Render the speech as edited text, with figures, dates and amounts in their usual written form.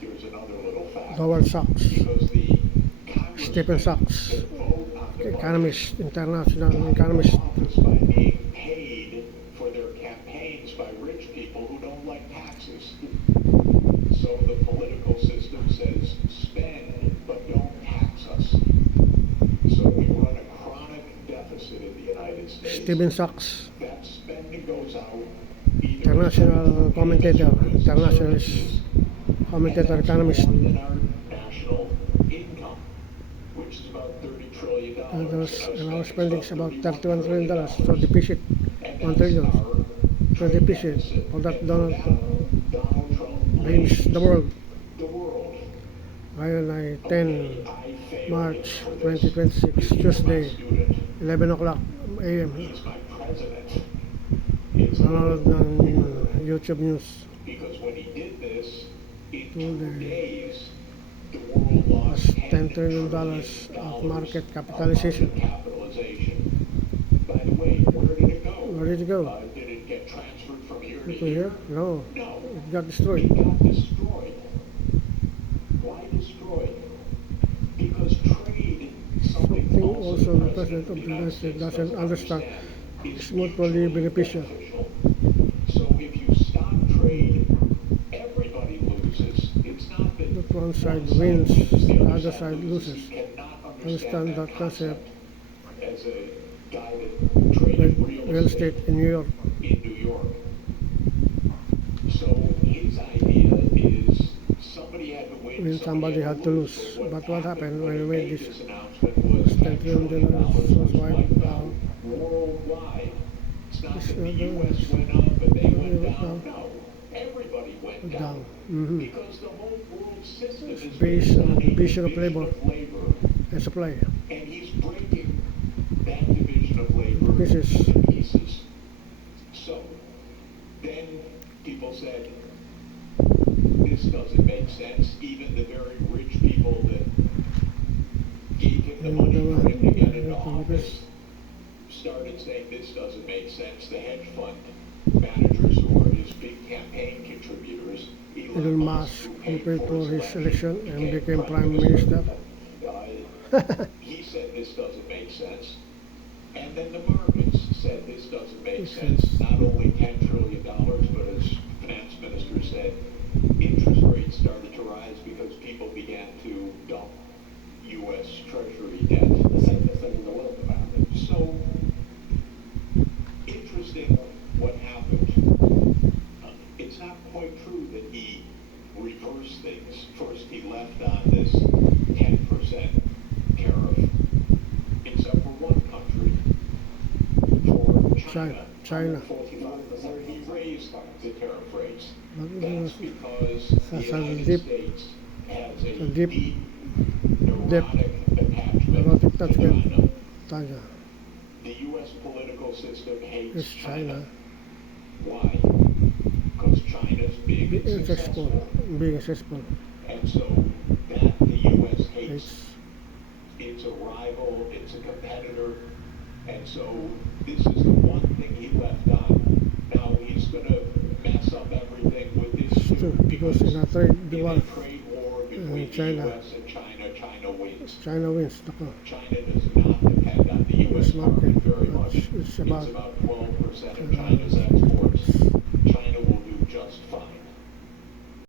Here's another little fact. Howard Sachs, Because the Stephen Sachs, that vote on the economist, international economist. office by being paid for their campaigns by rich people who don't like taxes. So the political system says spend but don't tax us. So we run a chronic deficit in the United States. Stephen Sachs, That spending goes out either international commentator, internationalist commentator, economist. more than our national income, which is about $30 trillion. And our spending is about $31 trillion, so deficit $1 trillion. So deficit for that Donald Trump blames the world. the world. Ngayon ay 10 I failed March for this. 2026, Tuesday, Student, 11 o'clock a.m. he's my president. It's Nanonood ng YouTube news. because when he did this, in Tuesday. 2 days, the world Plus lost $10 trillion of market capitalization. capitalization. By the way, where did it go? Where did it go? Did it get transferred from here to To here? here? No, No, it got it destroyed. got destroyed. Why destroyed? Because trade, something Something also the President of the United States doesn't understand is mutually beneficial. So if you stop trade, everybody loses. It's not that Not one side wins, the other side loses. you cannot Understand that concept as a guy that traded like real estate in New York. in New York. So his idea is somebody had to win. When somebody had to lose. But what happened when we made this announcement was $10 trillion was wiped out? worldwide. It's not It's that the not U.S. went up and they went went down. down. No, everybody went down. Down. Mhm. Because the whole world system is Based on the a division of labor labor, and supply. and he's breaking that division of labor Pieces. to pieces. So then people said, this doesn't make sense. Even the very rich people that gave him the money for him to get into office started saying this doesn't make sense. The hedge fund managers who are his big campaign contributors, Elon Musk who paid compared for to his his election, election and became prime minister. He said this doesn't make sense. And then the markets said this doesn't make Makes sense. sense. Not only $10 trillion, but as finance minister said, interest rates started to rise because people began to dump U.S. Treasury debt. The safest thing in the world about it. So, interesting what happened. It's not quite true that he reversed things. First, he left on this 10% tariff, except for one country, for China. China. 45%. He raised the tariff rates. But That's because the Sa United deep- States has a sa deep- deep, deep neurotic attachment neurotic to attachment. China. China The U.S. political system hates is China. Why? Because China's big and Being successful. successful, being successful. And so that the U.S. hates. It's It's a rival, it's a competitor, and so this is the one thing he left on. Now he's gonna mess up everything with this true too, because in a trade in war, a trade war between China. the U.S. and China, China wins. China wins. Nako. China does not depend on the U.S. US market. market very much. It's about 12% of China's exports. China